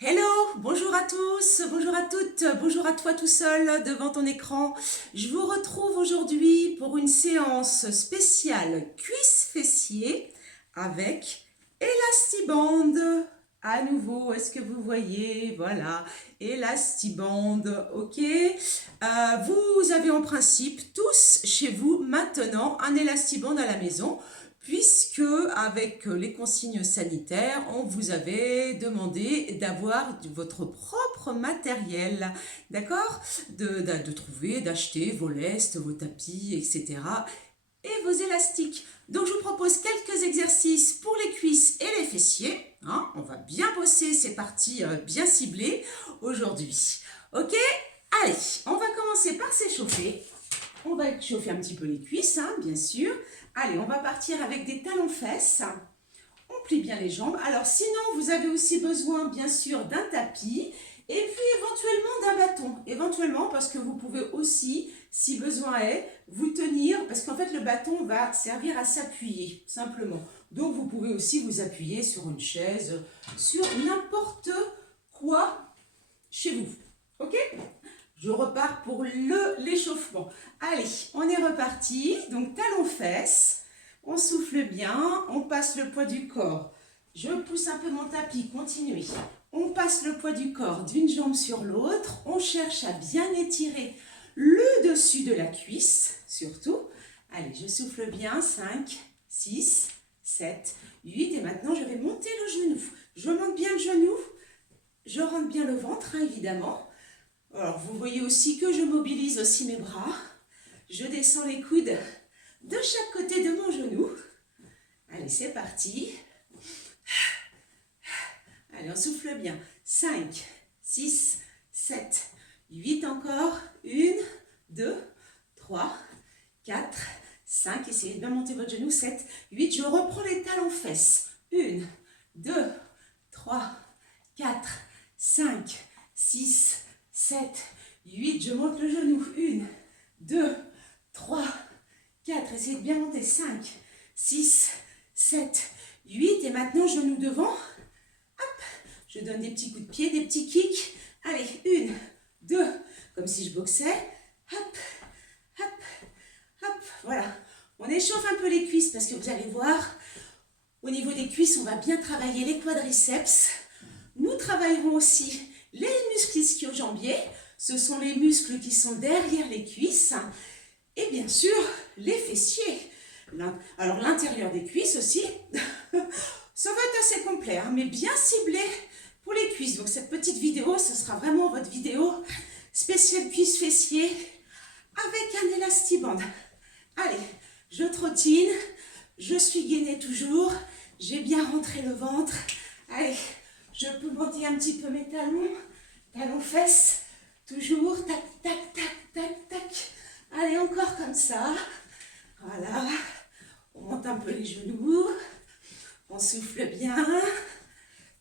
Hello, bonjour à tous, bonjour à toutes, bonjour à toi tout seul devant ton écran. Je vous retrouve aujourd'hui pour une séance spéciale cuisse fessier avec Elastiband. À nouveau, est-ce que vous voyez? Voilà, Elastiband, ok. Vous avez en principe tous chez vous maintenant un Elastiband à la maison, puisque avec les consignes sanitaires, on vous avait demandé d'avoir votre propre matériel, d'accord, de trouver, d'acheter vos lestes, vos tapis, etc. et vos élastiques. Donc je vous propose quelques exercices pour les cuisses et les fessiers. Hein, on va bien bosser ces parties bien ciblées aujourd'hui. Ok? Allez, on va commencer par s'échauffer. On va chauffer un petit peu les cuisses, hein, bien sûr. Allez, on va partir avec des talons-fesses. On plie bien les jambes. Alors sinon, vous avez aussi besoin, bien sûr, d'un tapis et puis éventuellement d'un bâton. Éventuellement, parce que vous pouvez aussi, si besoin est, vous tenir, parce qu'en fait, le bâton va servir à s'appuyer, simplement. Donc, vous pouvez aussi vous appuyer sur une chaise, sur n'importe quoi chez vous. Ok? Je repars pour l'échauffement. Allez, on est reparti. Donc, talons-fesses. On souffle bien. On passe le poids du corps. Je pousse un peu mon tapis. Continuez. On passe le poids du corps d'une jambe sur l'autre. On cherche à bien étirer le dessus de la cuisse, surtout. Allez, je souffle bien. 5, 6, 7, 8. Et maintenant, je vais monter le genou. Je monte bien le genou. Je rentre bien le ventre, hein, évidemment. Alors, vous voyez aussi que je mobilise aussi mes bras. Je descends les coudes de chaque côté de mon genou. Allez, c'est parti. Allez, on souffle bien. 5, 6, 7, 8 encore. 1, 2, 3, 4, 5. Essayez de bien monter votre genou. 7, 8. Je reprends les talons-fesses. 1, 2, 3, 4, 5, 6, 7, 8, je monte le genou. 1, 2, 3, 4. Essayez de bien monter. 5, 6, 7, 8. Et maintenant, genou devant. Hop, je donne des petits coups de pied, des petits kicks. Allez, 1, 2, comme si je boxais. Hop, hop, hop. Voilà. On échauffe un peu les cuisses parce que vous allez voir, au niveau des cuisses, on va bien travailler les quadriceps. Nous travaillerons aussi les muscles ischio-jambiers. Ce sont les muscles qui sont derrière les cuisses. Et bien sûr, les fessiers. Alors l'intérieur des cuisses aussi. Ça va être assez complet, hein, mais bien ciblé pour les cuisses. Donc cette petite vidéo, ce sera vraiment votre vidéo spéciale cuisses fessiers avec un élastiband. Allez, je trottine. Je suis gainée toujours. J'ai bien rentré le ventre. Allez, je peux monter un petit peu mes talons. Talons-fesses. Toujours. Tac, tac, tac, tac, tac. Allez, encore comme ça. Voilà. On monte un peu les genoux. On souffle bien.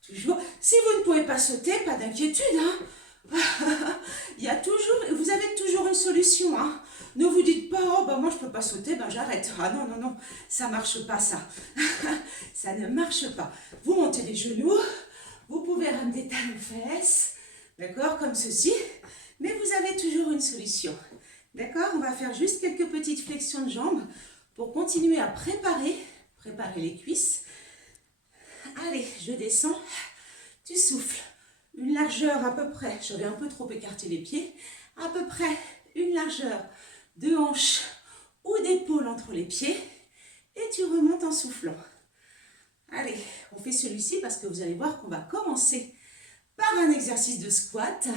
Toujours. Si vous ne pouvez pas sauter, pas d'inquiétude. Hein. Il y a toujours, vous avez toujours une solution. Hein. Ne vous dites pas, oh ben moi je peux pas sauter, ben j'arrête. Ah non, non, non, ça marche pas ça. Ça ne marche pas. Vous montez les genoux, vous pouvez ramener des talons-fesses, d'accord, comme ceci, mais vous avez toujours une solution. D'accord, on va faire juste quelques petites flexions de jambes pour continuer à préparer les cuisses. Allez, je descends, tu souffles. Une largeur à peu près, j'avais un peu trop écarté les pieds, à peu près une largeur de hanche ou d'épaule entre les pieds et tu remontes en soufflant. Allez, on fait celui-ci parce que vous allez voir qu'on va commencer par un exercice de squat.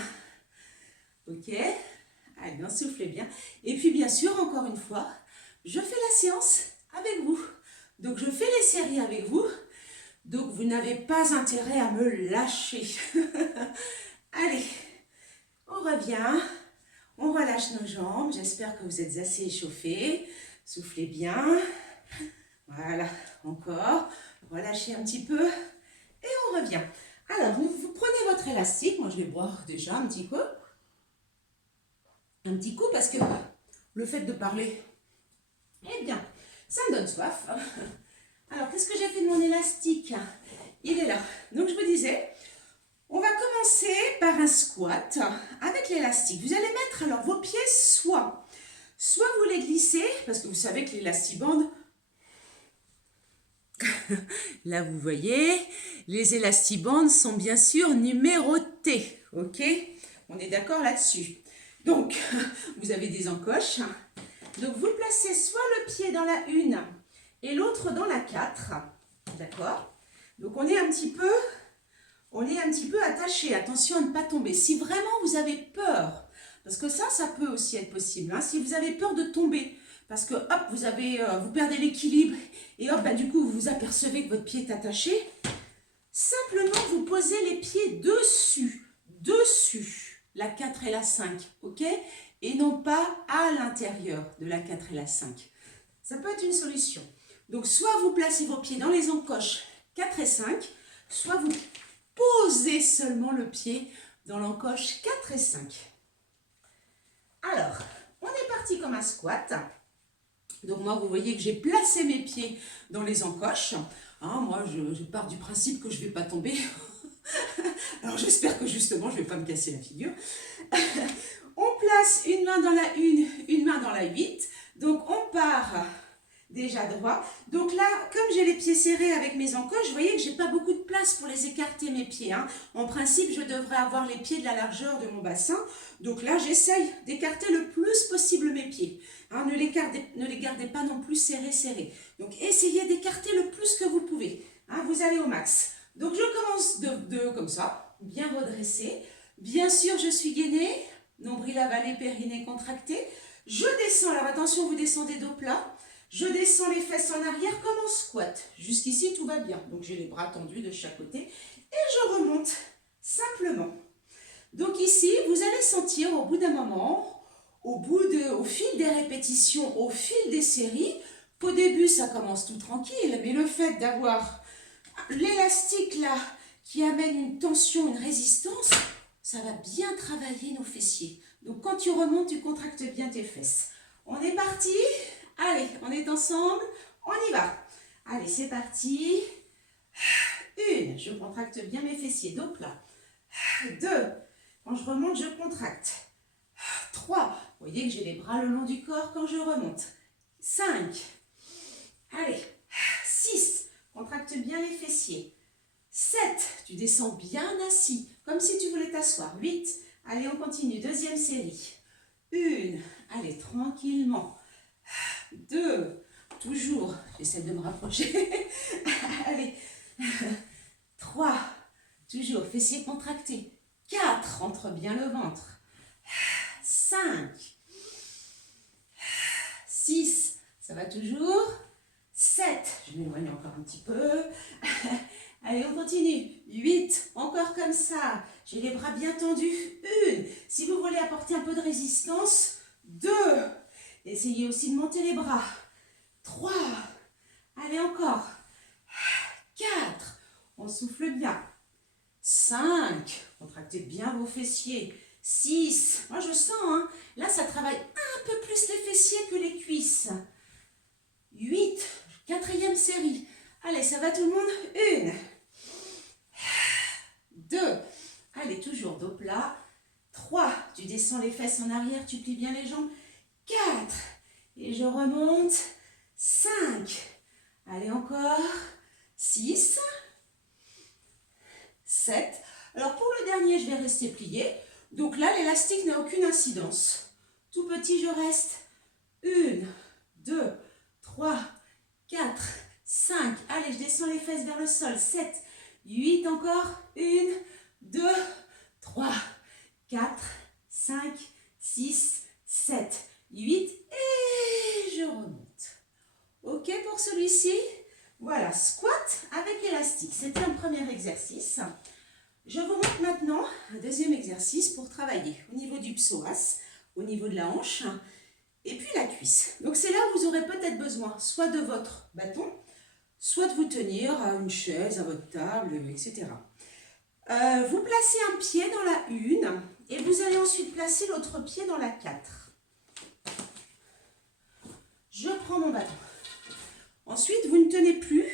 Ok, allez, on souffle bien. Et puis bien sûr, encore une fois, je fais la séance avec vous. Donc je fais les séries avec vous. Donc vous n'avez pas intérêt à me lâcher. Allez, on revient. On relâche nos jambes. J'espère que vous êtes assez échauffés. Soufflez bien. Voilà, encore. Relâchez un petit peu. Et on revient. Alors, vous prenez votre élastique. Moi, je vais boire déjà un petit coup. Un petit coup parce que le fait de parler, eh bien, ça me donne soif. Alors, qu'est-ce que j'ai fait de mon élastique? Il est là. Donc, je vous disais, on va faire un squat avec l'élastique. Vous allez mettre alors vos pieds soit vous les glissez, parce que vous savez que l'élastibande, là vous voyez, les élastibandes sont bien sûr numérotées, ok? On est d'accord là-dessus. Donc, vous avez des encoches. Donc, vous placez soit le pied dans la 1 et l'autre dans la 4, d'accord? Donc, on est un petit peu attaché. Attention à ne pas tomber. Si vraiment vous avez peur, parce que ça peut aussi être possible, hein, si vous avez peur de tomber, parce que hop, vous perdez l'équilibre et hop, du coup, vous vous apercevez que votre pied est attaché, simplement, vous posez les pieds dessus, la 4 et la 5, ok? Et non pas à l'intérieur de la 4 et la 5. Ça peut être une solution. Donc, soit vous placez vos pieds dans les encoches 4 et 5, soit vous posez seulement le pied dans l'encoche 4 et 5. Alors, on est parti comme un squat. Donc moi, vous voyez que j'ai placé mes pieds dans les encoches. Hein, moi, je pars du principe que je ne vais pas tomber. Alors j'espère que justement, je ne vais pas me casser la figure. On place une main dans la 1, une main dans la 8. Donc on part déjà droit. Donc là, comme j'ai les pieds serrés avec mes encoches, vous voyez que je n'ai pas beaucoup de place pour les écarter mes pieds. Hein. En principe, je devrais avoir les pieds de la largeur de mon bassin. Donc là, j'essaye d'écarter le plus possible mes pieds. Hein, ne les gardez pas non plus serrés. Donc essayez d'écarter le plus que vous pouvez. Hein, vous allez au max. Donc je commence comme ça, bien redressé. Bien sûr, je suis gainée, nombril avalé, périnée contracté. Je descends, alors attention, vous descendez dos plat. Je descends les fesses en arrière comme en squat. Jusqu'ici, tout va bien. Donc, j'ai les bras tendus de chaque côté. Et je remonte simplement. Donc ici, vous allez sentir au bout d'un moment, au fil des répétitions, au fil des séries, qu'au début, ça commence tout tranquille. Mais le fait d'avoir l'élastique là, qui amène une tension, une résistance, ça va bien travailler nos fessiers. Donc, quand tu remontes, tu contractes bien tes fesses. On est parti. Allez, on est ensemble, on y va. Allez, c'est parti. 1, je contracte bien mes fessiers, dos plat. 2, quand je remonte, je contracte. 3, vous voyez que j'ai les bras le long du corps quand je remonte. 5, allez. 6, contracte bien les fessiers. 7, tu descends bien assis, comme si tu voulais t'asseoir. 8, allez, on continue, deuxième série. 1, allez, tranquillement. 2, toujours, j'essaie de me rapprocher. Allez. 3, toujours, fessiers contractés. 4, entre bien le ventre. 5, 6, ça va toujours. 7, je m'éloigne encore un petit peu. Allez, on continue. 8, encore comme ça. J'ai les bras bien tendus. 1, si vous voulez apporter un peu de résistance. 2, essayez aussi de monter les bras. 3, allez encore. 4, on souffle bien. 5, contractez bien vos fessiers. 6, moi je sens, hein, là ça travaille un peu plus les fessiers que les cuisses. 8, quatrième série. Allez, ça va tout le monde. 1, 2, allez, toujours dos plat. 3, tu descends les fesses en arrière, tu plies bien les jambes. 4, et je remonte. 5, allez encore. 6, 7. Alors pour le dernier, je vais rester plié. Donc là, l'élastique n'a aucune incidence. Tout petit, je reste. 1, 2, 3, 4, 5. Allez, je descends les fesses vers le sol. 7, 8 encore. 1, 2, 3, 4, 5, 6, 7, 8. Et je remonte. Ok pour celui-ci? Voilà, squat avec élastique. C'était un premier exercice. Je vous montre maintenant un deuxième exercice pour travailler au niveau du psoas, au niveau de la hanche et puis la cuisse. Donc c'est là où vous aurez peut-être besoin soit de votre bâton, soit de vous tenir à une chaise, à votre table, etc. Vous placez un pied dans la 1 et vous allez ensuite placer l'autre pied dans la 4. Je prends mon bâton. Ensuite, vous ne tenez plus.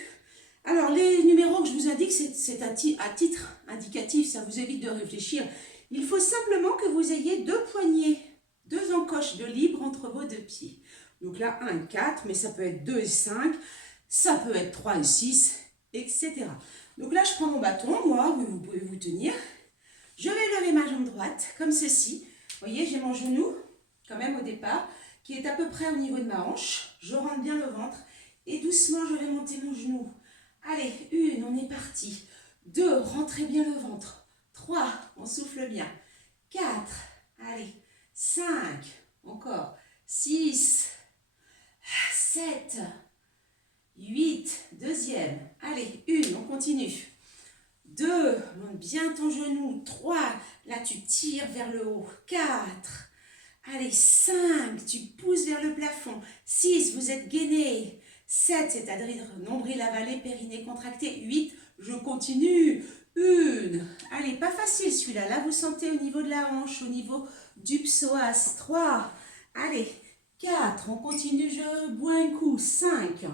Alors, les numéros que je vous indique, c'est à titre indicatif, ça vous évite de réfléchir. Il faut simplement que vous ayez 2 poignées, 2 encoches de libre entre vos 2 pieds. Donc là, 1 et 4, mais ça peut être 2 et 5, ça peut être 3 et 6, etc. Donc là, je prends mon bâton, moi, vous pouvez vous tenir. Je vais lever ma jambe droite, comme ceci. Vous voyez, j'ai mon genou, quand même au départ, qui est à peu près au niveau de ma hanche. Je rentre bien le ventre et doucement, je vais monter mon genou. Allez, 1, on est parti. 2, rentrez bien le ventre. 3, on souffle bien. 4, allez, 5, encore. 6, 7, 8, deuxième. Allez, 1, on continue. 2, monte bien ton genou. 3, là tu tires vers le haut. 4, allez, 5, tu pousses vers le plafond. 6, vous êtes gainé. 7, c'est-à-dire nombril avalé, périnée contracté. 8, je continue. 1, allez, pas facile celui-là. Là, vous sentez au niveau de la hanche, au niveau du psoas. 3, allez, 4, on continue, je bois un coup. 5,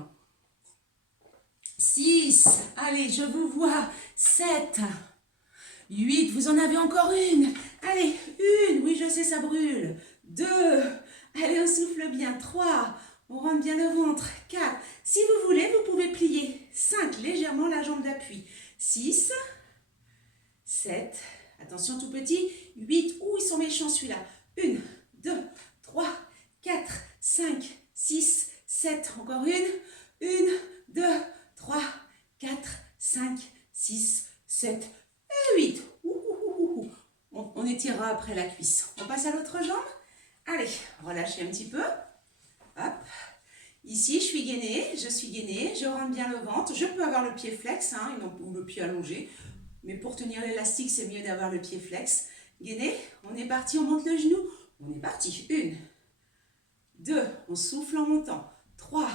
6, allez, je vous vois. 7, 8, vous en avez encore une. Allez, 1, oui, je sais, ça brûle. 2, allez, on souffle bien. 3, on rentre bien le ventre. 4, si vous voulez, vous pouvez plier. 5, légèrement la jambe d'appui. 6, 7, attention tout petit. 8, ouh, ils sont méchants celui-là. 1, 2, 3, 4, 5, 6, 7, encore une. 1, 2, 3, 4, 5, 6, 7 et 8. On étirera après la cuisse. On passe à l'autre jambe. Allez, relâchez un petit peu. Hop. Ici, je suis gainée, je rentre bien le ventre. Je peux avoir le pied flex, hein, ou le pied allongé. Mais pour tenir l'élastique, c'est mieux d'avoir le pied flex. Gainé, on est parti, on monte le genou. On est parti. 1, 2, on souffle en montant. 3,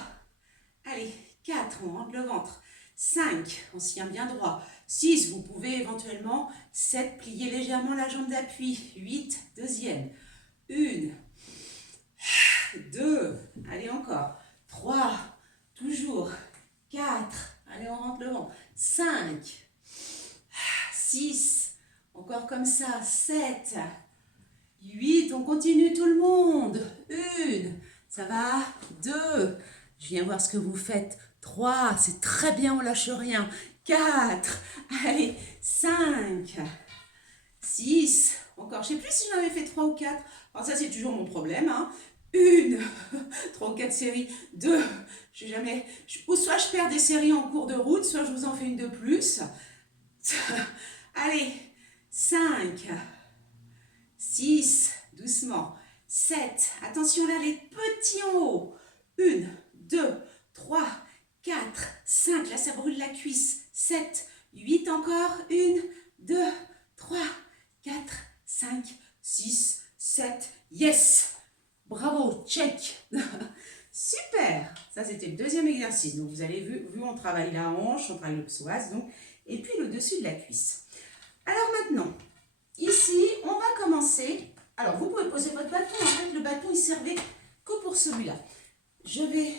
allez, 4, on rentre le ventre. 5, on se tient bien droit. 6, vous pouvez éventuellement. 7, plier légèrement la jambe d'appui. 8, deuxième. 1, 2, allez encore. 3, toujours. 4, allez, on rentre le ventre. 5, 6, encore comme ça. 7, 8, on continue tout le monde. 1, ça va. 2, je viens voir ce que vous faites. 3, c'est très bien, on lâche rien. 4, allez, 5, 6, encore, je ne sais plus si j'en avais fait 3 ou 4. Alors ça, c'est toujours mon problème. Hein. 1, 3 ou 4 séries. 2, je sais jamais. Ou soit je perds des séries en cours de route, soit je vous en fais une de plus. Allez, 5, 6, doucement. 7, attention là, les petits en haut. 1, 2, 3, 4, 5, là ça brûle la cuisse. 7, 8 encore. 1, 2, 3, 4, 5, 6, 7. Yes! Bravo, check! Super! Ça c'était le deuxième exercice. Donc vous avez vu, on travaille la hanche, on travaille le psoas, donc, et puis le dessus de la cuisse. Alors maintenant, ici, on va commencer. Alors vous pouvez poser votre bâton. En fait, le bâton il servait que pour celui-là. Je vais.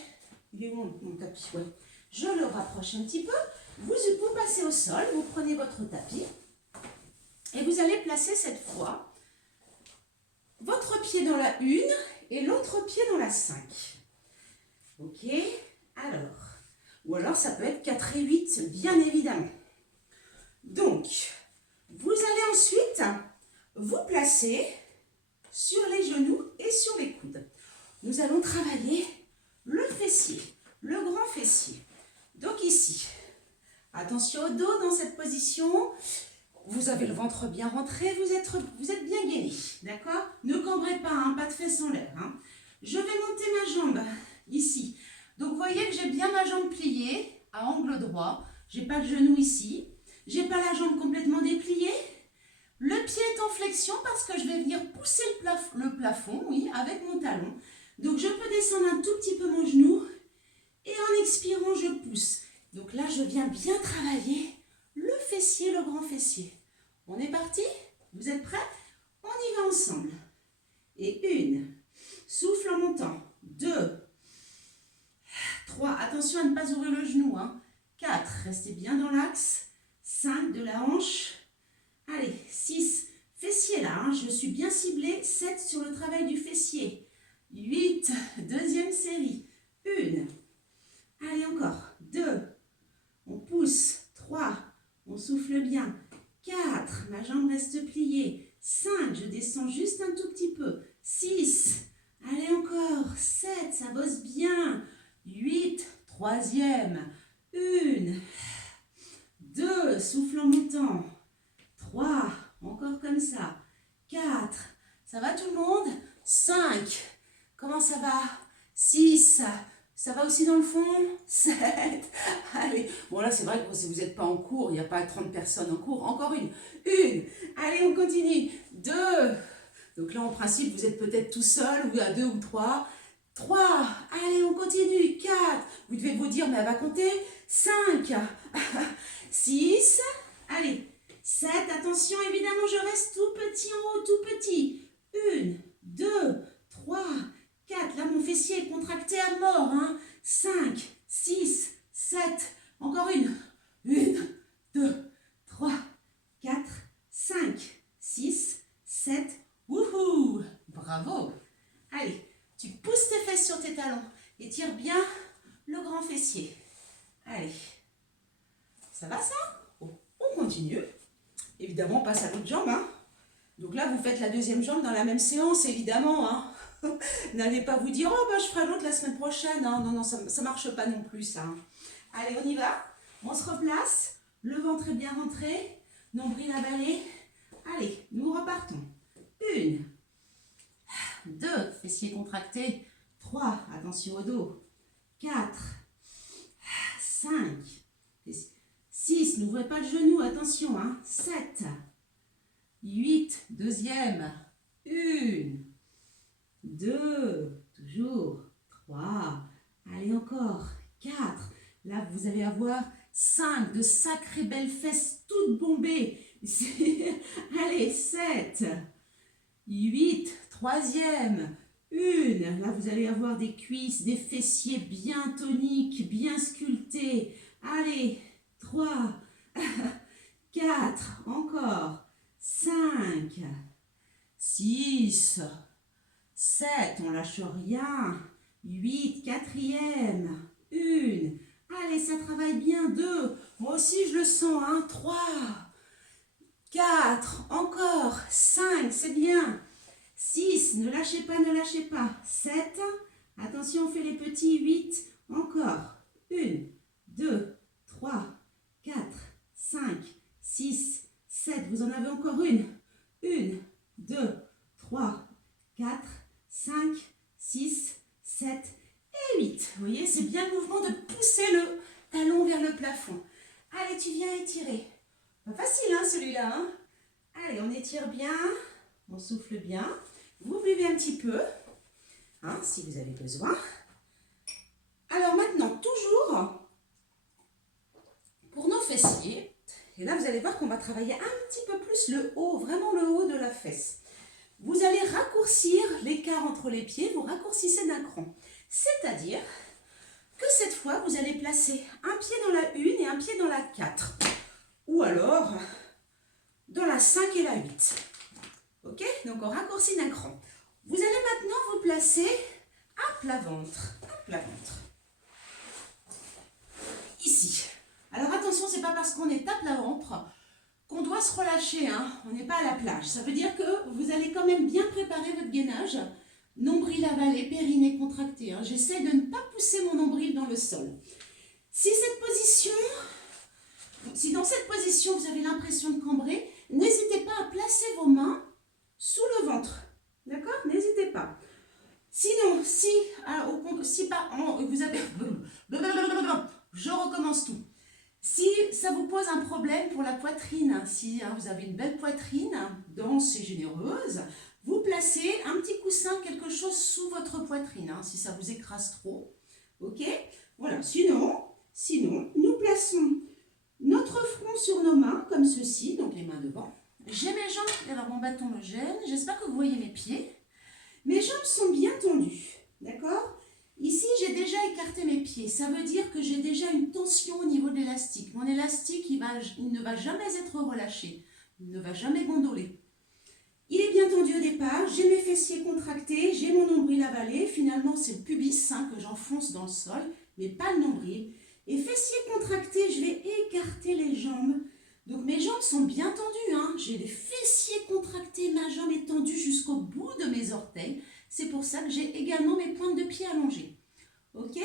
Il est où mon tapis? Ouais. Je le rapproche un petit peu. Vous passez au sol, vous prenez votre tapis et vous allez placer cette fois votre pied dans la 1 et l'autre pied dans la 5. Ok? Alors, ou alors ça peut être 4 et 8, bien évidemment. Donc, vous allez ensuite vous placer sur les genoux et sur les coudes. Nous allons travailler le fessier, le grand fessier. Donc ici, attention au dos dans cette position. Vous avez le ventre bien rentré, vous êtes bien gainé, d'accord? Ne cambrez pas, hein, pas de fesses en l'air. Hein. Je vais monter ma jambe ici. Donc vous voyez que j'ai bien ma jambe pliée à angle droit. Je n'ai pas le genou ici. Je n'ai pas la jambe complètement dépliée. Le pied est en flexion parce que je vais venir pousser le plafond, oui, avec mon talon. Donc je peux descendre un tout petit peu mon genou et en expirant, je pousse. Donc là, je viens bien travailler le fessier, le grand fessier. On est parti? Vous êtes prêts? On y va ensemble. Et 1, souffle en montant. 2, 3, attention à ne pas ouvrir le genou. 4, restez bien dans l'axe. 5, de la hanche. Allez, 6, fessier sur le travail du fessier. 8, deuxième série. 1. Allez, encore. 2. On pousse. 3. On souffle bien. 4. Ma jambe reste pliée. 5. Je descends juste un tout petit peu. 6. Allez, encore. 7. Ça bosse bien. 8. Troisième. 1. 2. Souffle en montant. 3. Encore comme ça. 4. Ça va tout le monde? 5. Comment ça va? 6. Ça va aussi dans le fond? 7. Allez. Bon là c'est vrai que si vous n'êtes pas en cours, il n'y a pas 30 personnes en cours. Encore une. 1. Allez, on continue. 2. Donc là en principe vous êtes peut-être tout seul ou à 2 ou 3. 3. Allez, on continue. 4. Vous devez vous dire mais elle va compter. 5. 6. Allez. 7. Attention, évidemment, je reste tout petit en haut, tout petit. 1, 2, 3, 4. Là, mon fessier est contracté à mort. 5, 6, 7. Encore une. 1, 2, 3, 4, 5, 6, 7. Wouhou! Bravo! Allez, tu pousses tes fesses sur tes talons et tire bien le grand fessier. Allez. Ça va ça? Bon, on continue. Évidemment, on passe à l'autre jambe. Donc là, vous faites la deuxième jambe dans la même séance, évidemment. N'allez pas vous dire, oh, bah, je ferai l'autre la semaine prochaine. Non, non, ça ne marche pas non plus, ça. Allez, on y va. On se replace. Le ventre est bien rentré. Nombril avalé. Allez, nous repartons. 1, 2, fessiers contractés. 3, attention au dos. 4, 5, 6, n'ouvrez pas le genou, attention. 7, 8, deuxième. 1, 2, toujours. 3, allez encore. 4, là vous allez avoir 5 de sacrées belles fesses toutes bombées. Allez, 7, 8, troisième. 1, là vous allez avoir des cuisses, des fessiers bien toniques, bien sculptés. Allez, 3, 4, encore. 5, 6, 7, on lâche rien. 8, quatrième. 1, allez, ça travaille bien. 2, moi aussi je le sens. 3, 4, encore. 5, c'est bien. 6, ne lâchez pas, ne lâchez pas. 7, attention, on fait les petits. 8, encore. 1, 2, 3, 4, 5, 6, 7. Vous en avez encore une. 1, 2, 3, 4, 5, 6, 7 et 8. Vous voyez, c'est bien le mouvement de pousser le talon vers le plafond. Allez, tu viens étirer. Pas facile, celui-là. Allez, on étire bien. On souffle bien. Vous buvez un petit peu, si vous avez besoin. Alors maintenant, toujours pour nos fessiers. Et là, vous allez voir qu'on va travailler un petit peu plus le haut, vraiment le haut de la fesse. Vous allez raccourcir l'écart entre les pieds, vous raccourcissez d'un cran. C'est-à-dire que cette fois, vous allez placer un pied dans la 1 et un pied dans la 4. Ou alors, dans la 5 et la 8. Ok? Donc, on raccourcit d'un cran. Vous allez maintenant vous placer à plat ventre. À plat ventre. Ici. Alors, attention, c'est pas parce qu'on est à plat ventre qu'on doit se relâcher. On n'est pas à la plage. Ça veut dire que vous allez quand même bien préparer votre gainage. Nombril avalé, périnée contracté. J'essaie de ne pas pousser mon nombril dans le sol. Si dans cette position, vous avez l'impression de cambrer, n'hésitez pas à placer vos mains sous le ventre. D'accord? N'hésitez pas. Sinon, vous avez... Je recommence tout. Si ça vous pose un problème pour la poitrine, si vous avez une belle poitrine, dense et généreuse, vous placez un petit coussin, quelque chose sous votre poitrine, si ça vous écrase trop. Ok? Voilà. Sinon, nous plaçons notre front sur nos mains, comme ceci, donc les mains devant. J'ai mes jambes, alors mon bâton me gêne, j'espère que vous voyez mes pieds. Mes jambes sont bien tendues, d'accord? Ici, j'ai déjà écarté mes pieds, ça veut dire que j'ai déjà une tension au niveau de l'élastique. Mon élastique, il ne va jamais être relâché, il ne va jamais gondoler. Il est bien tendu au départ, j'ai mes fessiers contractés, j'ai mon nombril avalé. Finalement, c'est le pubis que j'enfonce dans le sol, mais pas le nombril. Et fessiers contractés, je vais écarter les jambes. Donc mes jambes sont bien tendues. J'ai les fessiers contractés, ma jambe est tendue jusqu'au bout de mes orteils. C'est pour ça que j'ai également mes pointes de pied allongées. Ok?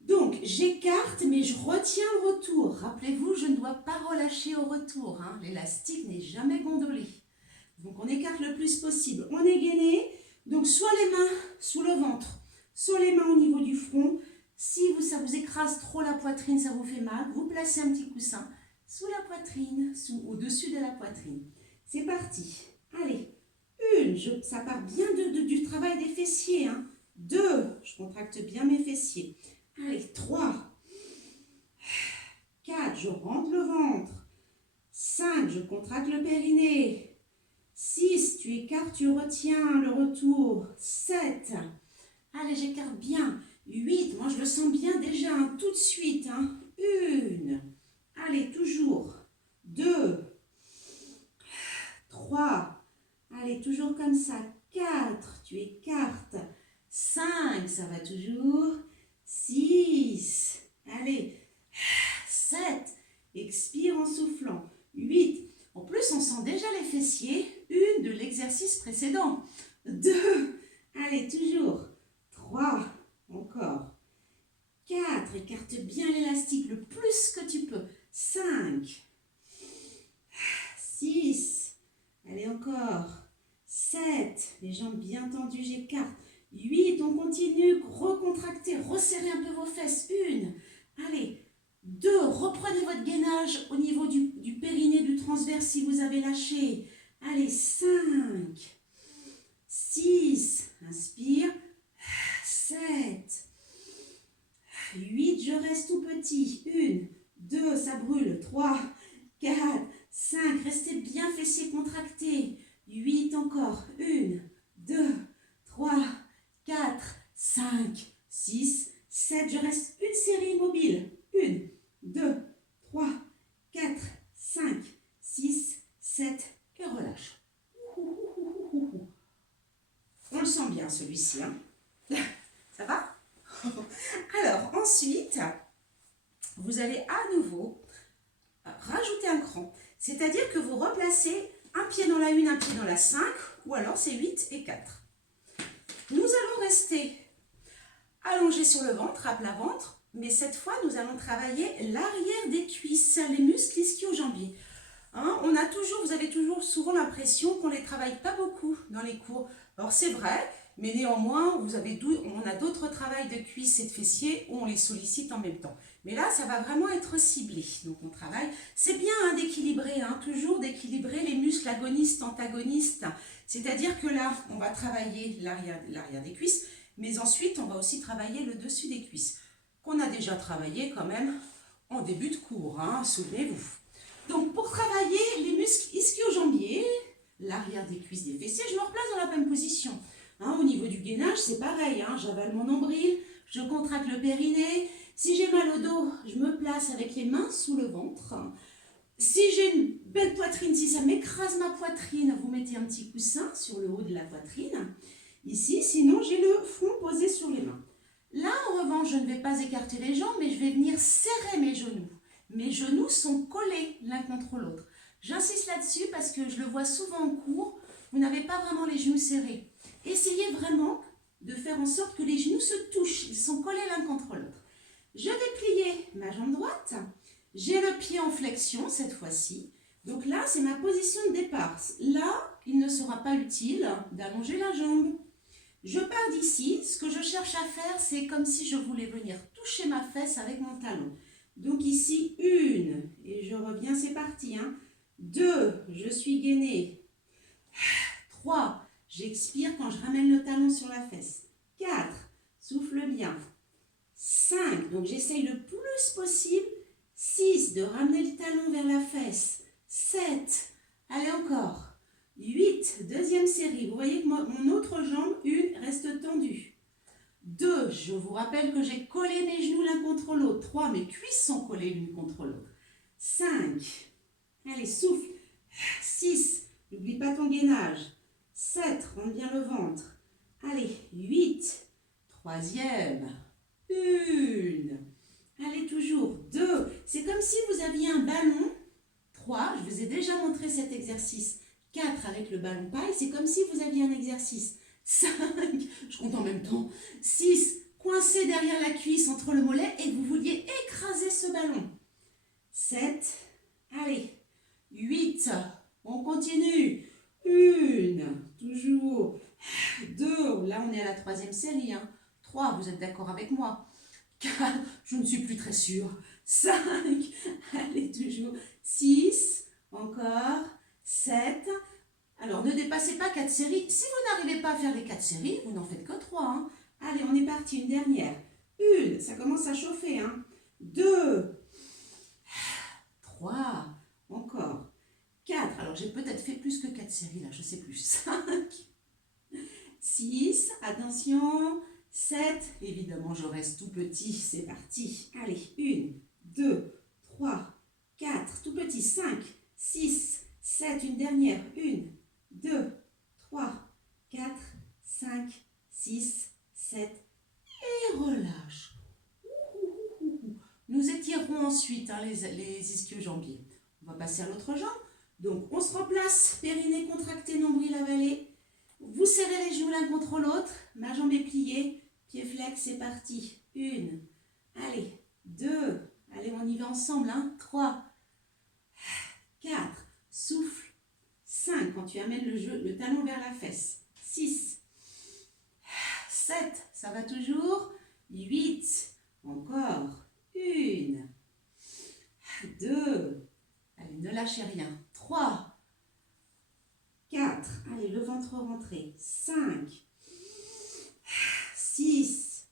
Donc, j'écarte, mais je retiens le retour. Rappelez-vous, je ne dois pas relâcher au retour. L'élastique n'est jamais gondolé. Donc, on écarte le plus possible. On est gainé. Donc, soit les mains sous le ventre, soit les mains au niveau du front. Si ça vous écrase trop la poitrine, ça vous fait mal, vous placez un petit coussin sous la poitrine, au-dessus de la poitrine. C'est parti. Allez. 1, ça part bien du travail des fessiers. 2, je contracte bien mes fessiers. Allez, 3, 4, je rentre le ventre. 5, je contracte le périnée. 6, tu écartes, tu retiens le retour. 7, allez, j'écarte bien. 8, moi je le sens bien déjà, tout de suite. 1, allez, toujours. 2, 3, allez, toujours comme ça. 4, tu écartes. 5, ça va toujours. 6, allez. 7, expire en soufflant. 8, en plus on sent déjà les fessiers. 1 de l'exercice précédent. 2, allez, toujours. 3, encore. 4, écarte bien l'élastique le plus que tu peux. 5, 6, allez encore. 7, les jambes bien tendues, j'écarte. 8, on continue, recontractez, resserrez un peu vos fesses. 1, allez. 2, reprenez votre gainage au niveau du périnée, du transverse si vous avez lâché. Allez, 5, 6, inspire. 7, 8, je reste tout petit. 1, 2, ça brûle. 3, 4, 5, restez bien fessiers contractés. 8 encore. 1, 2, 3, 4, 5, 6, 7. Je reste une série immobile. 1, 2, 3, 4, 5, 6, 7. Et relâche. On le sent bien celui-ci. Ça va? Alors, ensuite, vous allez à nouveau rajouter un cran. C'est-à-dire que vous replacez un pied dans la 1, un pied dans la 5, ou alors c'est 8 et 4. Nous allons rester allongés sur le ventre, à plat ventre, mais cette fois, nous allons travailler l'arrière des cuisses, les muscles ischio-jambiers. Vous avez toujours souvent l'impression qu'on ne les travaille pas beaucoup dans les cours. Alors c'est vrai, mais néanmoins, on a d'autres travails de cuisses et de fessiers où on les sollicite en même temps. Mais là, ça va vraiment être ciblé. Donc on travaille. C'est bien d'équilibrer, toujours d'équilibrer les muscles agonistes, antagonistes. C'est-à-dire que là, on va travailler l'arrière des cuisses, mais ensuite, on va aussi travailler le dessus des cuisses, qu'on a déjà travaillé quand même en début de cours, souvenez-vous. Donc pour travailler les muscles ischio-jambiers, l'arrière des cuisses, des fessiers, je me replace dans la même position. Au niveau du gainage, c'est pareil, j'avale mon nombril, je contracte le périnée. Si j'ai mal au dos, je me place avec les mains sous le ventre. Si j'ai une belle poitrine, si ça m'écrase ma poitrine, vous mettez un petit coussin sur le haut de la poitrine. Ici, sinon j'ai le front posé sur les mains. Là, en revanche, je ne vais pas écarter les jambes, mais je vais venir serrer mes genoux. Mes genoux sont collés l'un contre l'autre. J'insiste là-dessus parce que je le vois souvent en cours, vous n'avez pas vraiment les genoux serrés. Essayez vraiment de faire en sorte que les genoux se touchent, ils sont collés l'un contre l'autre. Je vais plier ma jambe droite, j'ai le pied en flexion cette fois-ci. Donc là, c'est ma position de départ. Là, il ne sera pas utile d'allonger la jambe. Je pars d'ici, ce que je cherche à faire, c'est comme si je voulais venir toucher ma fesse avec mon talon. Donc ici, 1, et je reviens, c'est parti. 2, je suis gainée. 3, j'expire quand je ramène le talon sur la fesse. 4, souffle bien. 5, donc j'essaye le plus possible. 6, de ramener le talon vers la fesse. 7, allez encore. 8, deuxième série. Vous voyez que mon autre jambe, 1, reste tendue. 2, je vous rappelle que j'ai collé mes genoux l'un contre l'autre. 3, mes cuisses sont collées l'une contre l'autre. 5, allez, souffle. 6, n'oublie pas ton en gainage. 7, rentre bien le ventre. Allez, 8, troisième, 1. Allez, toujours, 2. C'est comme si vous aviez un ballon. 3, je vous ai déjà montré cet exercice. 4 avec le ballon paille, c'est comme si vous aviez un exercice. 5, je compte en même temps. 6, coincé derrière la cuisse entre le mollet et que vous vouliez écraser ce ballon. 7, allez, 8, on continue. 1, toujours. 2, là on est à la troisième série. 3, vous êtes d'accord avec moi. 4, je ne suis plus très sûre. 5, allez, toujours. 6, encore. 7. Alors, ne dépassez pas 4 séries. Si vous n'arrivez pas à faire les 4 séries, vous n'en faites que 3. Allez, on est parti, une dernière. 1, ça commence à chauffer. 2, 3, encore. 4, alors j'ai peut-être fait plus que 4 séries là, je ne sais plus. 5, 6, attention. 7, évidemment je reste tout petit, c'est parti. Allez, 1, 2, 3, 4, tout petit. 5, 6, 7, une dernière. 1, 2, 3, 4, 5, 6, 7 et relâche. Nous étirerons ensuite les ischio-jambiers. On va passer à l'autre jambe. Donc on se remplace, périnée contracté, nombril avalé. Vous serrez les genoux l'un contre l'autre, ma jambe est pliée, pied flex, c'est parti. 1, allez, 2, allez on y va ensemble, 3, 4, souffle. 5, quand tu amènes le talon vers la fesse. 6, 7, ça va toujours. 8, encore. 1, 2, allez, ne lâchez rien. 3, 4, allez, le ventre rentré. 5, 6,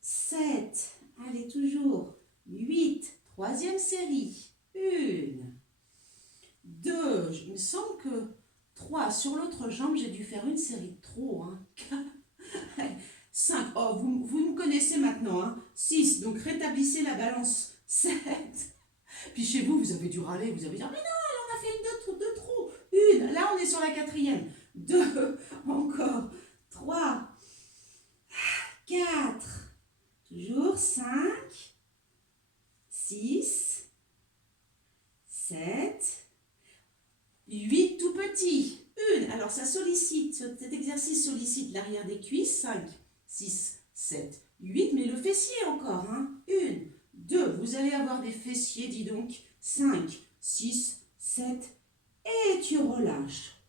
7, allez, toujours. 8, troisième série. 1, 2, il me semble que 3, sur l'autre jambe, j'ai dû faire une série de trop. 4, 5, oh, vous me connaissez maintenant. 6, donc rétablissez la balance. 7, puis chez vous, vous avez dû râler, vous avez dit, mais non, on a fait une de trop. 1, là on est sur la quatrième. 2, encore. 3, 4, toujours. 5, 6, 7, 8, tout petit. 1, alors ça sollicite, cet exercice sollicite l'arrière des cuisses. 5, 6, 7, 8, mais le fessier encore. 1, 2, vous allez avoir des fessiers, dis donc. 5, 6, 7, et tu relâches.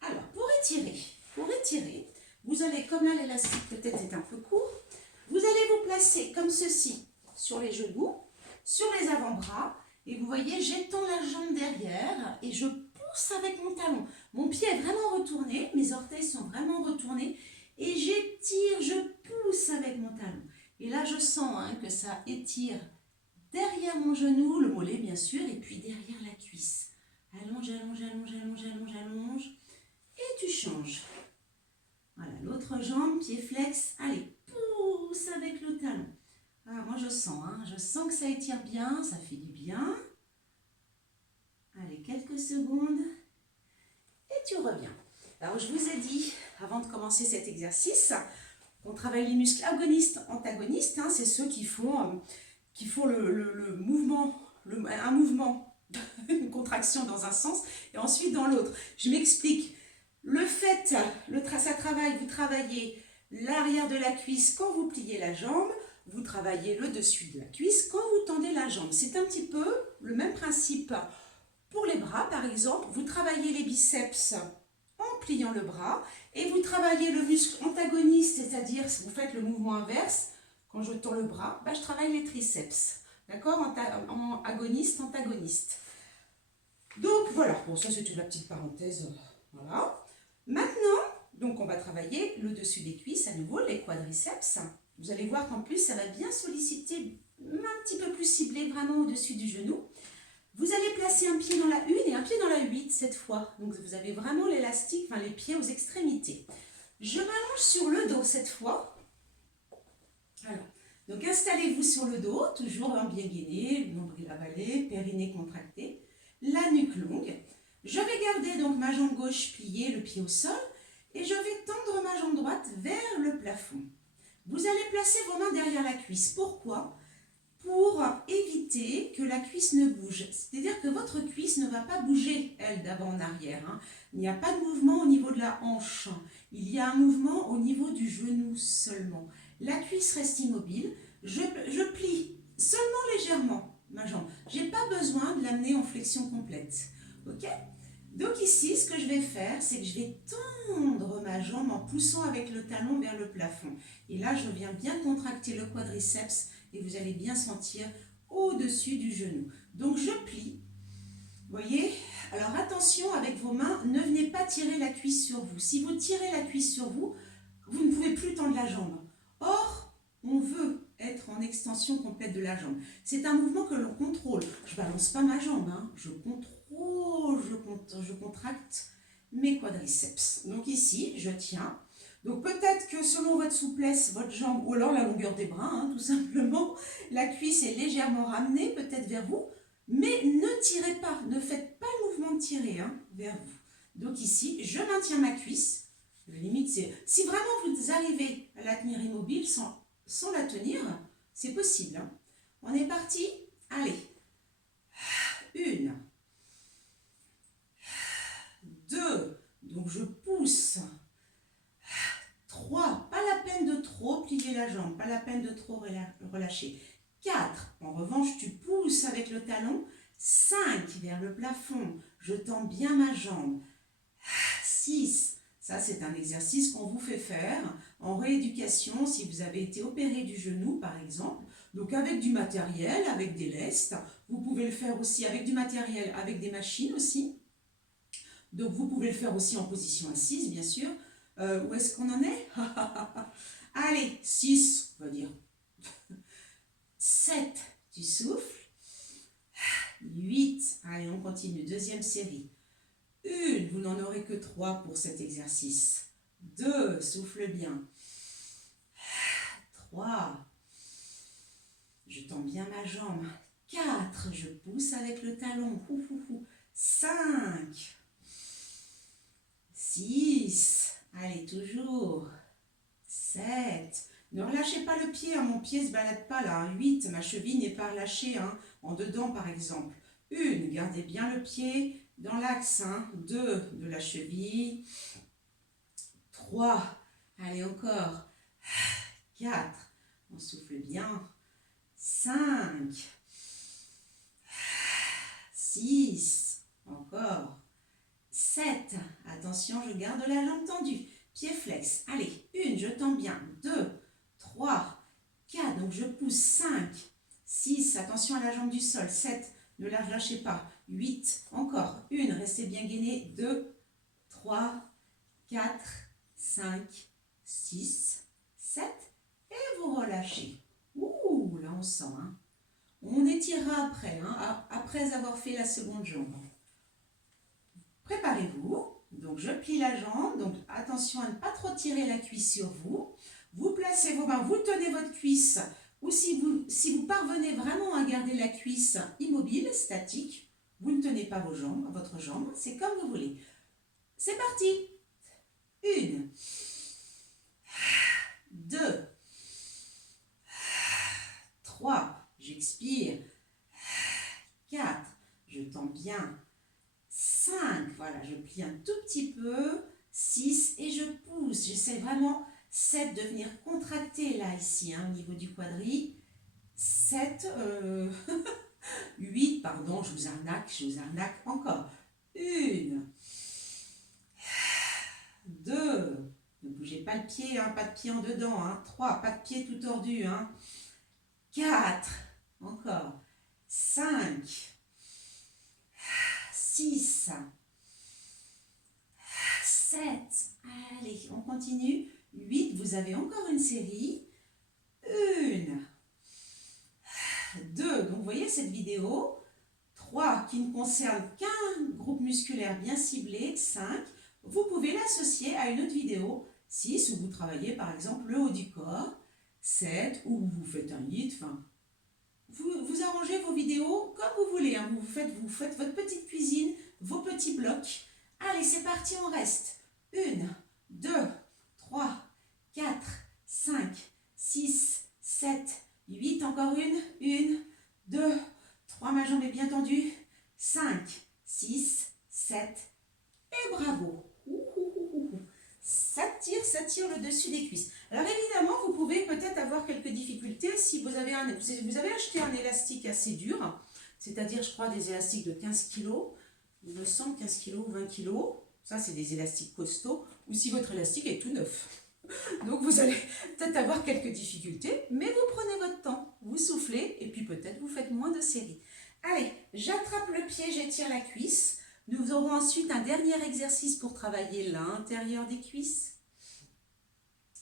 Alors, pour étirer, vous allez, comme là l'élastique peut-être est un peu court, vous allez vous placer comme ceci sur les genoux, sur les avant-bras, et vous voyez, j'étends la jambe derrière et je pousse avec mon talon. Mon pied est vraiment retourné, mes orteils sont vraiment retournés, et j'étire, je pousse avec mon talon. Et là, je sens que ça étire derrière mon genou, le mollet bien sûr, et puis derrière la cuisse. Allonge, allonge, allonge, allonge, allonge, allonge. Et tu changes. Voilà, l'autre jambe, pied flex. Allez, pousse avec le talon. Ah, moi je sens que ça étire bien, ça fait du bien. Allez, quelques secondes. Et tu reviens. Alors, je vous ai dit, avant de commencer cet exercice, qu'on travaille les muscles agonistes, antagonistes. C'est ceux qui font le mouvement, un mouvement, une contraction dans un sens et ensuite dans l'autre. Je m'explique. Le fait, ça travaille, vous travaillez l'arrière de la cuisse quand vous pliez la jambe, vous travaillez le dessus de la cuisse quand vous tendez la jambe. C'est un petit peu le même principe. Pour les bras, par exemple, vous travaillez les biceps en pliant le bras et vous travaillez le muscle antagoniste, c'est-à-dire vous faites le mouvement inverse. Quand je tends le bras, je travaille les triceps. D'accord? En agoniste, antagoniste. Donc voilà, bon ça c'était la petite parenthèse. Voilà. Maintenant, donc on va travailler le dessus des cuisses à nouveau, les quadriceps. Vous allez voir qu'en plus ça va bien solliciter, un petit peu plus ciblé vraiment au-dessus du genou. Vous allez placer un pied dans la 1 et un pied dans la 8 cette fois. Donc vous avez vraiment l'élastique, les pieds aux extrémités. Je m'allonge sur le dos cette fois. Alors, donc installez-vous sur le dos, toujours bien gainé, nombril avalé, périnée contracté, la nuque longue. Je vais garder donc ma jambe gauche pliée, le pied au sol, et je vais tendre ma jambe droite vers le plafond. Vous allez placer vos mains derrière la cuisse. Pourquoi? Pour éviter que la cuisse ne bouge. C'est-à-dire que votre cuisse ne va pas bouger, elle, d'avant en arrière. Hein. Il n'y a pas de mouvement au niveau de la hanche. Il y a un mouvement au niveau du genou seulement. La cuisse reste immobile. Je plie seulement légèrement ma jambe. Je n'ai pas besoin de l'amener en flexion complète. Ok? Donc ici, ce que je vais faire, c'est que je vais tendre ma jambe en poussant avec le talon vers le plafond. Et là, je viens bien contracter le quadriceps et vous allez bien sentir au-dessus du genou. Donc je plie. Vous voyez? Alors attention avec vos mains, ne venez pas tirer la cuisse sur vous. Si vous tirez la cuisse sur vous, vous ne pouvez plus tendre la jambe. Or, on veut être en extension complète de la jambe. C'est un mouvement que l'on contrôle. Je ne balance pas ma jambe, hein. Je contrôle, je contracte mes quadriceps. Donc ici, je tiens. Donc peut-être que selon votre souplesse, votre jambe, ou alors la longueur des bras, hein, tout simplement, la cuisse est légèrement ramenée, peut-être vers vous, mais ne tirez pas, ne faites pas le mouvement de tirer hein, vers vous. Donc ici, je maintiens ma cuisse. La limite, c'est si vraiment vous arrivez à la tenir immobile sans la tenir, c'est possible. Hein. On est parti? Allez. 1, 2, donc je pousse. 3, pas la peine de trop plier la jambe, pas la peine de trop relâcher. 4, en revanche, tu pousses avec le talon. 5, vers le plafond, je tends bien ma jambe. 6, ça c'est un exercice qu'on vous fait faire en rééducation si vous avez été opéré du genou par exemple. Donc avec du matériel, avec des lestes. Vous pouvez le faire aussi avec du matériel, avec des machines aussi. Donc vous pouvez le faire aussi en position assise bien sûr. Où est-ce qu'on en est? Allez, 6, on va dire. 7, tu souffles. 8, allez, on continue. Deuxième série. 1, vous n'en aurez que 3 pour cet exercice. 2, souffle bien. 3, je tends bien ma jambe. 4, je pousse avec le talon. 5, 6, allez, toujours. 7, ne relâchez pas le pied, hein, mon pied ne se balade pas là. 8, ma cheville n'est pas relâchée, hein, en dedans par exemple. 1, gardez bien le pied dans l'axe. Hein. 2, de la cheville. 3, allez encore. 4, on souffle bien. 5, 6, encore. 7, attention, je garde la jambe tendue. Pied flex. Allez, 1, je tends bien. 2, 3, 4, donc je pousse. 5, 6, attention à la jambe du sol. 7, ne la relâchez pas. 8, encore. 1, restez bien gainé. 2, 3, 4, 5, 6, 7. Et vous relâchez. Ouh, là on sent. Hein. On étirera après, hein, après avoir fait la seconde jambe. Préparez-vous. Donc je plie la jambe, donc attention à ne pas trop tirer la cuisse sur vous. Vous placez vos mains, vous tenez votre cuisse, ou si vous parvenez vraiment à garder la cuisse immobile, statique, vous ne tenez pas votre jambe, c'est comme vous voulez. C'est parti. 1, 2, 3, j'expire. 4, je tends bien. 5, voilà, je plie un tout petit peu. 6 et je pousse. J'essaie vraiment 7 de venir contracter là, ici, hein, au niveau du quadri. 7, 8, pardon, je vous arnaque encore. 1, 2, ne bougez pas le pied, hein, pas de pied en dedans. Hein, 3, pas de pied tout tordu. Hein, 4, encore. 5, 6, 7, allez, on continue. 8, vous avez encore une série. 1, 2, donc vous voyez cette vidéo. 3, qui ne concerne qu'un groupe musculaire bien ciblé. 5, vous pouvez l'associer à une autre vidéo. 6, où vous travaillez par exemple le haut du corps. 7, où vous faites un hit, enfin... Vous arrangez vos vidéos comme vous voulez. Hein. Vous faites votre petite cuisine, vos petits plats. bloc. Allez, c'est parti, on reste. 1, 2, 3, 4, 5, 6, 7, 8. Encore une. 1, 2, 3. Ma jambe est bien tendue. 5, 6, 7. Et bravo. Ça tire le dessus des cuisses. Alors évidemment, vous pouvez peut-être avoir quelques difficultés si vous avez acheté un élastique assez dur, c'est-à-dire, je crois, des élastiques de 15 kg, il me semble 15 kg ou 20 kg. Ça, c'est des élastiques costauds, ou si votre élastique est tout neuf. Donc, vous allez peut-être avoir quelques difficultés, mais vous prenez votre temps, vous soufflez, et puis peut-être vous faites moins de séries. Allez, j'attrape le pied, j'étire la cuisse. Nous aurons ensuite un dernier exercice pour travailler l'intérieur des cuisses.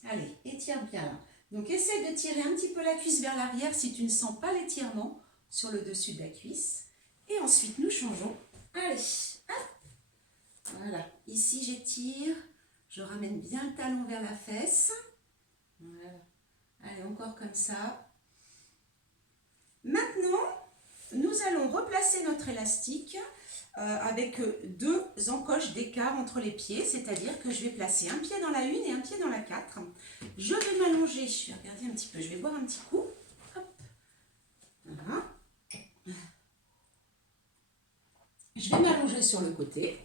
Allez, étire bien là. Donc, essaie de tirer un petit peu la cuisse vers l'arrière si tu ne sens pas l'étirement sur le dessus de la cuisse. Et ensuite, nous changeons. Allez, hop. Voilà, ici j'étire. Je ramène bien le talon vers la fesse. Voilà. Allez, encore comme ça. Maintenant, nous allons replacer notre élastique avec 2 encoches d'écart entre les pieds, c'est-à-dire que je vais placer un pied dans la 1 et un pied dans la 4. Je vais m'allonger, je vais regarder un petit peu, je vais boire un petit coup. Hop. Voilà. Je vais m'allonger sur le côté,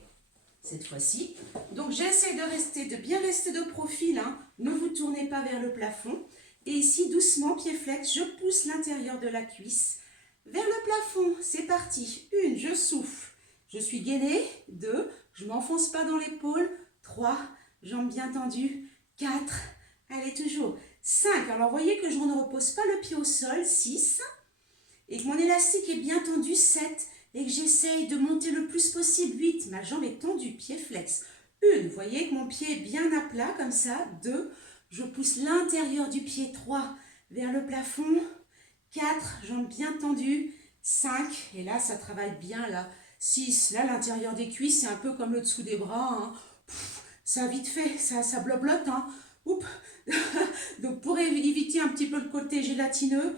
cette fois-ci. Donc j'essaie de bien rester de profil, hein. Ne vous tournez pas vers le plafond. Et ici, doucement, pied flex, je pousse l'intérieur de la cuisse vers le plafond. C'est parti. 1, je souffle. Je suis gainée. 2, je ne m'enfonce pas dans l'épaule. 3, jambes bien tendues. 4, allez, toujours. 5, alors voyez que je ne repose pas le pied au sol. 6, et que mon élastique est bien tendu. 7, et que j'essaye de monter le plus possible. 8, ma jambe est tendue, pied flex. 1, vous voyez que mon pied est bien à plat, comme ça. 2, je pousse l'intérieur du pied. 3, vers le plafond. 4, jambes bien tendues. 5, et là, ça travaille bien, là. 6, là, l'intérieur des cuisses, c'est un peu comme le dessous des bras, hein. Ça vite fait, ça bloblote, hein. Oups. Donc, pour éviter un petit peu le côté gélatineux,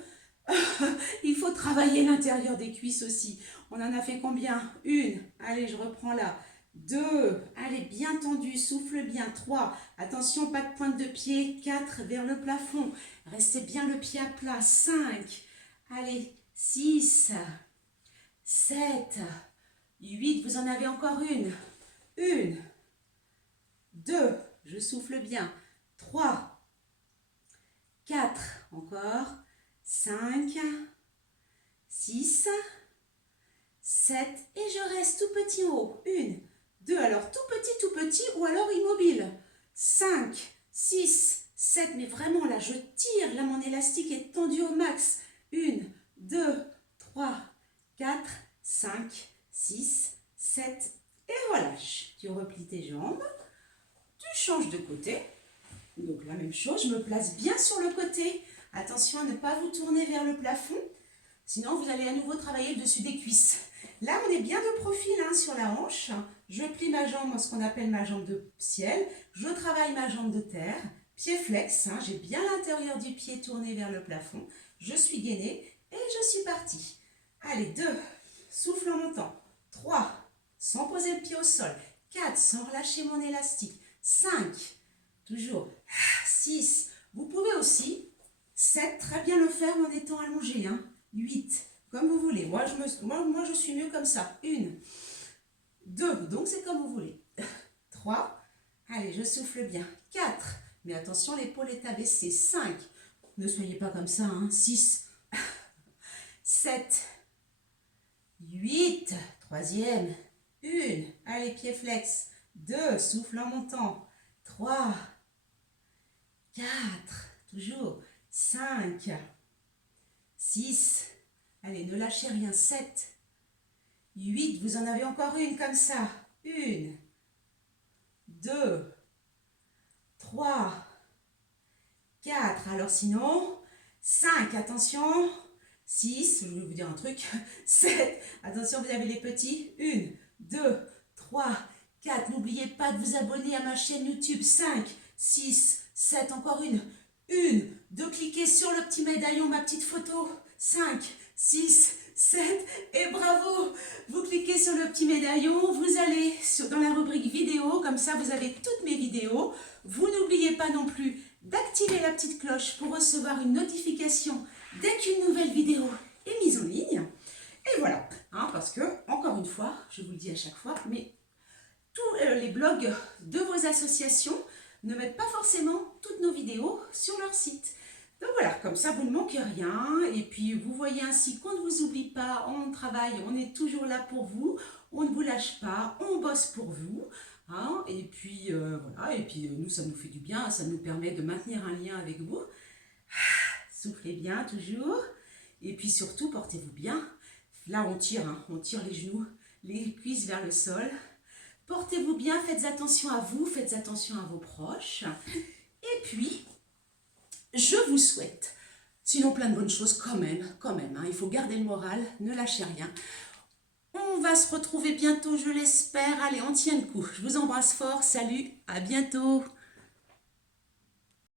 il faut travailler l'intérieur des cuisses aussi. On en a fait combien? 1, allez, je reprends là. 2, allez, bien tendu, souffle bien. 3, attention, pas de pointe de pied. 4, vers le plafond. Restez bien le pied à plat. 5, allez, 6, 7, 8, vous en avez encore une. 1, 2, je souffle bien. 3, 4, encore. 5, 6, 7, et je reste tout petit en haut. 1, 2, alors tout petit, ou alors immobile. 5, 6, 7, mais vraiment là, je tire, là mon élastique est tendu au max. 1, 2, 3, 4, 5, 6, 7, et relâche. Tu replies tes jambes, tu changes de côté. Donc la même chose, je me place bien sur le côté. Attention à ne pas vous tourner vers le plafond, sinon vous allez à nouveau travailler le dessus des cuisses. Là, on est bien de profil, hein, sur la hanche. Je plie ma jambe, ce qu'on appelle ma jambe de ciel. Je travaille ma jambe de terre. Pied flex, hein, j'ai bien l'intérieur du pied tourné vers le plafond. Je suis gainée et je suis partie. Allez, 2, souffle en montant. 3, sans poser le pied au sol. 4, sans relâcher mon élastique. 5, toujours. 6, vous pouvez aussi. 7, très bien le faire en étant allongé. Hein. 8, comme vous voulez. Moi, je suis mieux comme ça. 1, 2, donc c'est comme vous voulez. 3, allez, je souffle bien. 4, mais attention, l'épaule est abaissée. 5, ne soyez pas comme ça. Hein. 6, 7, 8, troisième. 1, allez, pied flex. 2, souffle en montant. 3, 4, toujours. 5, 6, allez, ne lâchez rien. 7, 8, vous en avez encore une comme ça. 1, 2, 3, 4, alors sinon, 5, attention. 6, je vais vous dire un truc. 7, attention, vous avez les petits. 1, 2, 3, 4, n'oubliez pas de vous abonner à ma chaîne YouTube. 5, 6, 7, encore une. 1, de cliquer sur le petit médaillon, ma petite photo. 5, 6, 7 et bravo. Vous cliquez sur le petit médaillon, vous allez dans la rubrique vidéo, comme ça vous avez toutes mes vidéos. Vous n'oubliez pas non plus d'activer la petite cloche pour recevoir une notification dès qu'une nouvelle vidéo est mise en ligne. Et voilà, hein, parce que, encore une fois, je vous le dis à chaque fois, mais tous les blogs de vos associations ne mettent pas forcément toutes nos vidéos sur leur site. Donc voilà, comme ça vous ne manquez rien et puis vous voyez ainsi qu'on ne vous oublie pas, on travaille, on est toujours là pour vous, on ne vous lâche pas, on bosse pour vous. Hein, et puis voilà, et puis nous ça nous fait du bien, ça nous permet de maintenir un lien avec vous. Soufflez bien toujours et puis surtout portez-vous bien. Là on tire, hein, on tire les genoux, les cuisses vers le sol. Portez-vous bien, faites attention à vous, faites attention à vos proches. Et puis, je vous souhaite, sinon plein de bonnes choses quand même, hein, il faut garder le moral, ne lâchez rien. On va se retrouver bientôt, je l'espère. Allez, on tient le coup. Je vous embrasse fort, salut, à bientôt.